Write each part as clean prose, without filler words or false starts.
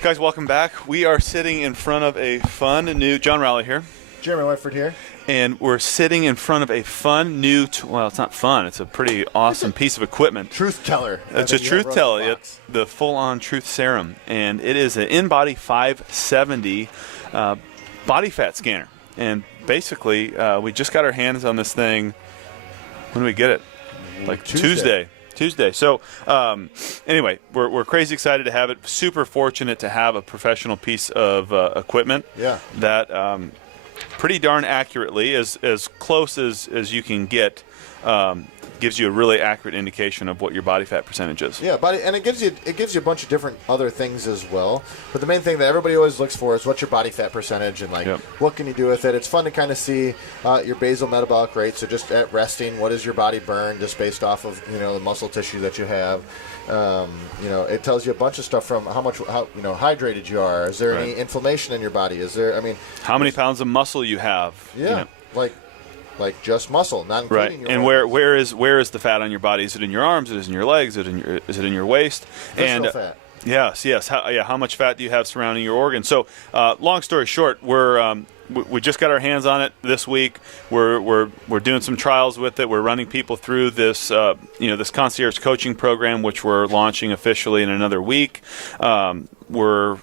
Guys, welcome back. We are sitting in front of a fun new John Rowley here, Jeremy Whiteford here. and we're sitting in front of a fun new. Well, it's not fun. It's a pretty awesome piece of equipment. Truth Teller. It's a Truth Teller. It's the full-on Truth Serum, and it is an InBody 570 body fat scanner. And basically, we just got our hands on this thing. When did we get it? Like Tuesday. So anyway, we're crazy excited to have it. Super fortunate to have a professional piece of equipment that pretty darn accurately, as close as you can get, gives you a really accurate indication of what your body fat percentage is. Yeah, and it gives you a bunch of different other things as well. But the main thing that everybody always looks for is what's your body fat percentage and what can you do with it. It's fun to kind of see your basal metabolic rate. So just at resting, what does your body burn just based off of the muscle tissue that you have. It tells you a bunch of stuff from how hydrated you are. Is there any inflammation in your body? Is there? How many pounds of muscle you have? Yeah, like just muscle, not including your and where is the fat on your body? Is it in your arms? Is it in your legs? Is it in your waist? Visceral fat. Yes. How much fat do you have surrounding your organs? So, long story short, we just got our hands on it this week. We're doing some trials with it. We're running people through this this concierge coaching program, which we're launching officially in another week. We're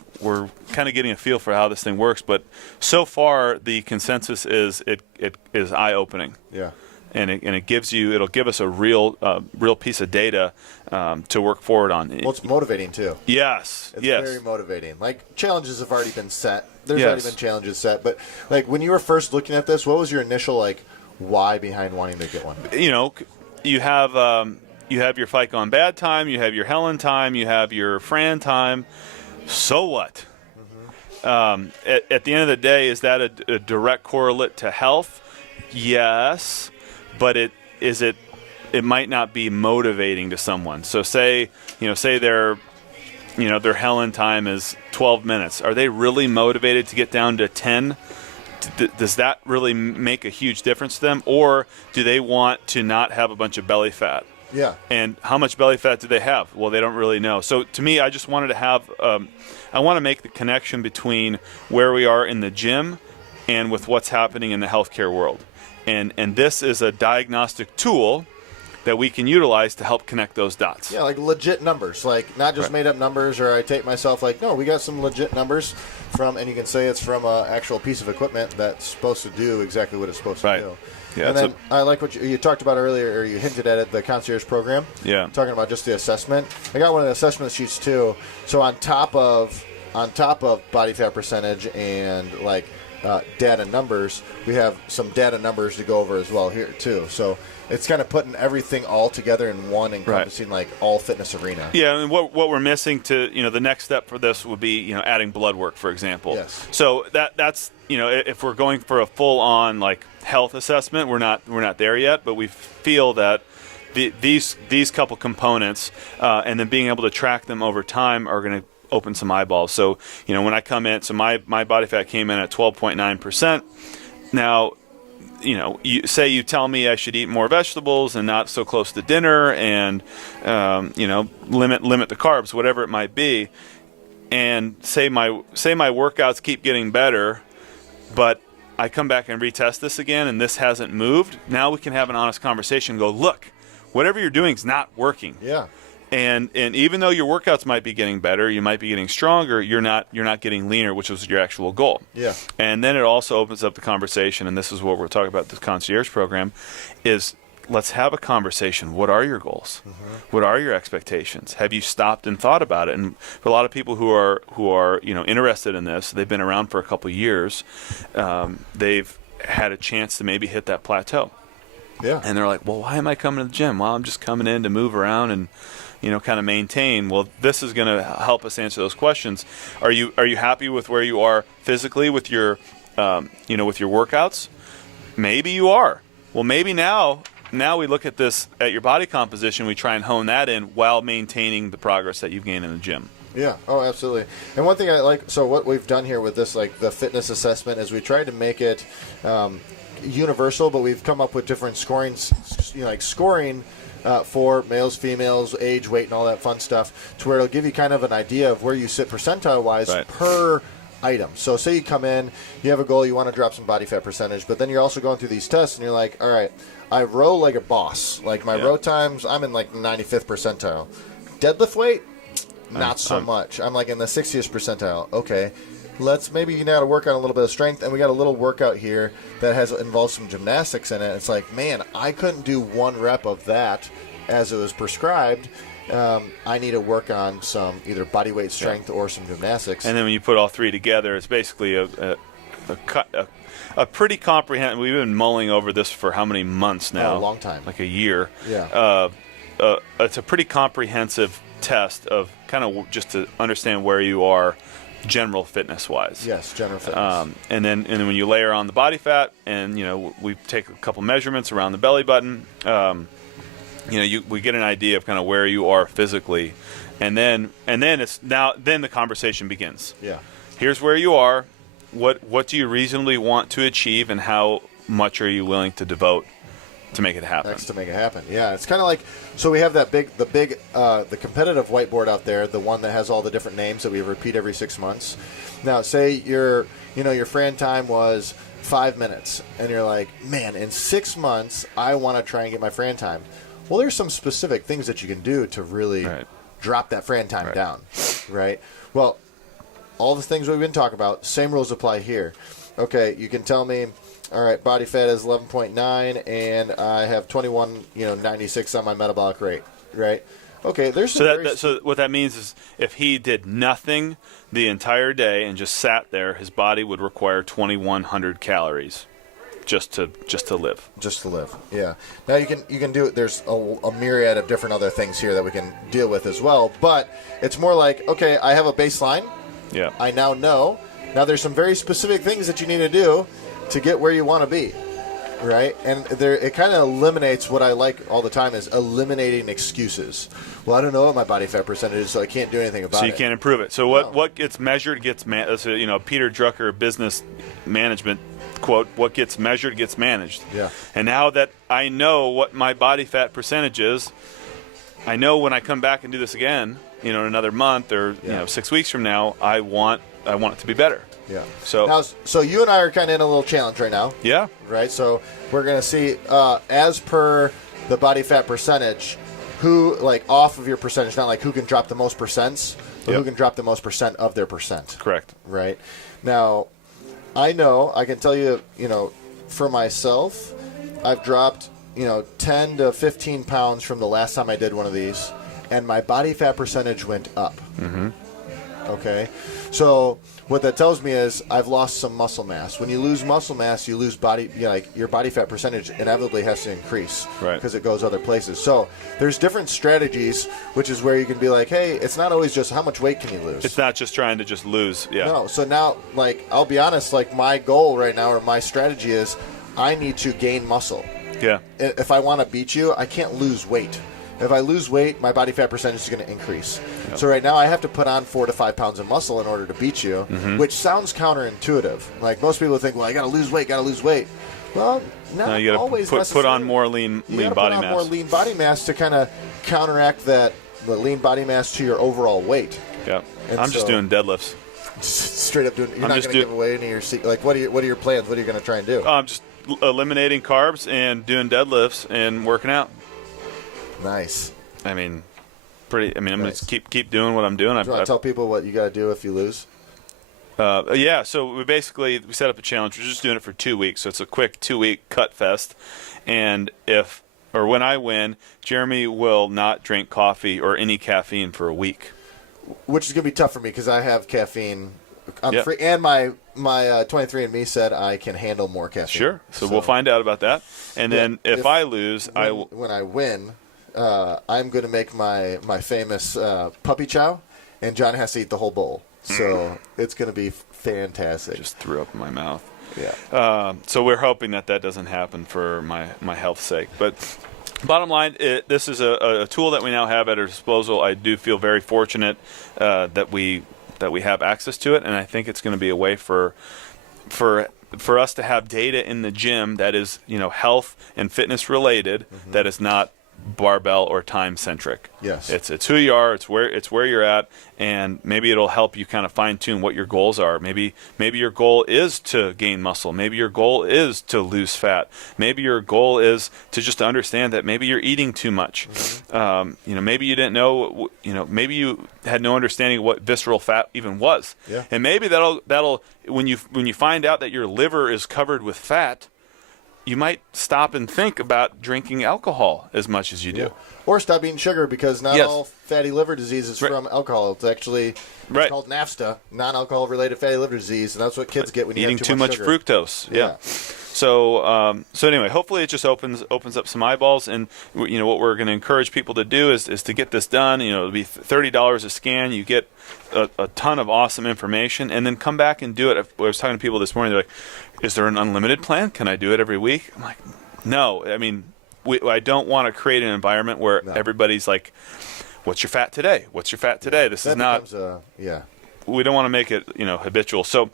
kind of getting a feel for how this thing works, but so far the consensus is it is eye-opening. Yeah. And it'll give us a real piece of data to work forward on. Well, it's motivating too. Yes. It's very motivating. Like, challenges have already been set. There's already been challenges set, but like when you were first looking at this, what was your initial why behind wanting to get one? You have your Fight Gone Bad time, you have your Helen time, you have your Fran time. So what? Mm-hmm. At the end of the day, is that a direct correlate to health? Yes, but it might not be motivating to someone. So say their Helen time is 12 minutes. Are they really motivated to get down to 10? Does that really make a huge difference to them, or do they want to not have a bunch of belly fat? Yeah. And how much belly fat do they have? Well, they don't really know. So to me, I just wanted to have I want to make the connection between where we are in the gym and with what's happening in the healthcare world. And this is a diagnostic tool that we can utilize to help connect those dots. Yeah, like legit numbers, like not just made up numbers, or I tape myself. No, we got some legit numbers and you can say it's from an actual piece of equipment that's supposed to do exactly what it's supposed to do. Yeah, and then I like what you talked about earlier, or you hinted at it, the concierge program. Yeah. Talking about just the assessment. I got one of the assessment sheets too. So on top of body fat percentage and data numbers, we have some data numbers to go over as well here too. So it's kind of putting everything all together in one, encompassing all fitness arena. Yeah, and what we're missing to the next step for this would be adding blood work, for example. Yes. So that's if we're going for a full on health assessment, we're not there yet, but we feel that these couple components and then being able to track them over time are going to open some eyeballs. So when I come in, so my body fat came in at 12.9%. Now, you tell me I should eat more vegetables and not so close to dinner, and limit the carbs, whatever it might be, and say my workouts keep getting better, but I come back and retest this again and this hasn't moved. Now we can have an honest conversation and go, look, whatever you're doing is not working. Yeah. And even though your workouts might be getting better, you might be getting stronger, you're not getting leaner, which was your actual goal. Yeah. And then it also opens up the conversation, and this is what we're talking about, this concierge program, is let's have a conversation. What are your goals? Mm-hmm. What are your expectations? Have you stopped and thought about it? And for a lot of people who are interested in this, they've been around for a couple of years, they've had a chance to maybe hit that plateau. Yeah. And they're like, well, why am I coming to the gym? Well, I'm just coming in to move around and kind of maintain. Well, this is going to help us answer those questions. Are you happy with where you are physically with your with your workouts? Maybe you are. Well, maybe now we look at your body composition, we try and hone that in while maintaining the progress that you've gained in the gym. Yeah. Oh, absolutely. And one thing I like, so what we've done here with this, the fitness assessment, is we tried to make it universal, but we've come up with different scoring, scoring for males, females, age, weight, and all that fun stuff, to where it'll give you kind of an idea of where you sit percentile-wise per item. So say you come in, you have a goal, you want to drop some body fat percentage, but then you're also going through these tests, and you're like, all right, I row like a boss. Like my row times, I'm in like 95th percentile. Deadlift weight, not so much. I'm like in the 60th percentile. Okay. Maybe you got to work on a little bit of strength, and we got a little workout here that involves some gymnastics in it. It's like, man, I couldn't do 1 rep of that as it was prescribed. I need to work on some either body weight strength or some gymnastics. And then when you put all 3 together, it's basically a pretty comprehensive. We've been mulling over this for how many months now? A long time, like a year. Yeah. It's a pretty comprehensive test of kind of just to understand where you are. General fitness wise. Yes, general fitness. And then when you layer on the body fat, and we take a couple measurements around the belly button, we get an idea of kind of where you are physically, and then the conversation begins. Yeah. Here's where you are. What do you reasonably want to achieve, and how much are you willing to devote to make it happen? Next to make it happen. Yeah, it's kind of like, so we have the competitive whiteboard out there, the one that has all the different names that we repeat every 6 months. Now, say your Fran time was 5 minutes, and you're like, man, in 6 months, I want to try and get my Fran time. Well, there's some specific things that you can do to really drop that Fran time down, right? Well, all the things we've been talking about, same rules apply here. Okay, you can tell me, all right, body fat is 11.9, and I have 21.96 on my metabolic rate, right? Okay, there's some so what that means is if he did nothing the entire day and just sat there, his body would require 2,100 calories just to live. Just to live, yeah. Now you can do it. There's a myriad of different other things here that we can deal with as well, but it's more like, okay, I have a baseline. Yeah. I now know. Now there's some very specific things that you need to do to get where you want to be, right? And it kind of eliminates what I like all the time is eliminating excuses. Well, I don't know what my body fat percentage is, so I can't do anything about it. So you can't improve it. So what gets measured gets that's Peter Drucker business management quote, what gets measured gets managed. Yeah. And now that I know what my body fat percentage is, I know when I come back and do this again, in another month or 6 weeks from now, I want it to be better. Yeah. So you and I are kind of in a little challenge right now. Yeah. Right. So we're going to see, as per the body fat percentage, who off of your percentage, not like who can drop the most percents, but who can drop the most percent of their percent. Correct. Right. Now, I can tell you, for myself, I've dropped, 10 to 15 pounds from the last time I did one of these, and my body fat percentage went up. Mm-hmm. Okay. So what that tells me is I've lost some muscle mass. When you lose muscle mass, you lose your body fat percentage inevitably has to increase because it goes other places. So there's different strategies, which is where you can be like, hey, it's not always just how much weight can you lose. It's not just trying to just lose. Yeah. No. So now, I'll be honest, my goal right now or my strategy is I need to gain muscle. Yeah. If I want to beat you, I can't lose weight. If I lose weight, my body fat percentage is going to increase. Yep. So right now I have to put on 4 to 5 pounds of muscle in order to beat you, which sounds counterintuitive. Like most people think, well, I got to lose weight. Well, not you always gotta put on more lean body mass. Put on more lean body mass to kind of counteract the lean body mass to your overall weight. Yeah, I'm just doing deadlifts. Straight up doing. You're not going to give away any of your what are your plans? What are you going to try and do? I'm just eliminating carbs and doing deadlifts and working out. Nice. I'm going to keep doing what I'm doing. Do you want to tell people what you got to do if you lose? Yeah, so we set up a challenge. We're just doing it for 2 weeks, so it's a quick 2-week cut fest. And when I win, Jeremy will not drink coffee or any caffeine for a week. Which is going to be tough for me because I have caffeine. I'm free, and my 23andMe said I can handle more caffeine. Sure, so we'll find out about that. And then if I lose, when I win, I'm going to make my famous puppy chow, and John has to eat the whole bowl. So it's going to be fantastic. Just threw up in my mouth. Yeah. So we're hoping that doesn't happen for my health's sake. But bottom line, this is a tool that we now have at our disposal. I do feel very fortunate that we have access to it, and I think it's going to be a way for us to have data in the gym that is health and fitness related, that is not barbell or time centric. Yes. It's who you are, it's where you're at, and maybe it'll help you kind of fine tune what your goals are. Maybe your goal is to gain muscle. Maybe your goal is to lose fat. Maybe your goal is to just understand that maybe you're eating too much. Maybe you didn't know, maybe you had no understanding of what visceral fat even was. Yeah. And maybe that'll when you find out that your liver is covered with fat, you might stop and think about drinking alcohol as much as you do. Yeah. Or stop eating sugar, because not all fatty liver disease is from alcohol. It's actually called NAFTA, non-alcohol related fatty liver disease, and that's what kids get when you eating have too much sugar. fructose. Yeah. So anyway, hopefully it just opens up some eyeballs, and what we're going to encourage people to do is to get this done. It'll be $30 a scan. You get a ton of awesome information, and then come back and do it. I was talking to people this morning. They're like, "Is there an unlimited plan? Can I do it every week?" I'm like, "No. I mean, I don't want to create an environment where everybody's like, what's your fat today? What's your fat today? This is not. We don't want to make it habitual. So."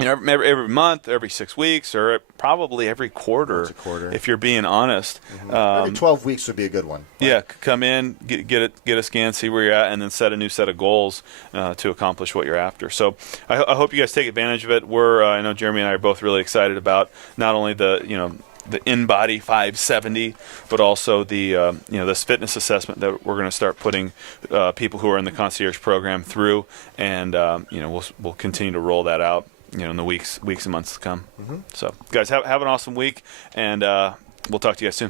Every month, every 6 weeks, or probably every quarter, if you're being honest. Every 12 weeks would be a good one. Yeah, come in, get a scan, see where you're at, and then set a new set of goals to accomplish what you're after. So I hope you guys take advantage of it. I know Jeremy and I are both really excited about not only the InBody 570, but also the this fitness assessment that we're going to start putting people who are in the concierge program through, and we'll continue to roll that out. In the weeks and months to come. So, guys, have an awesome week, and we'll talk to you guys soon.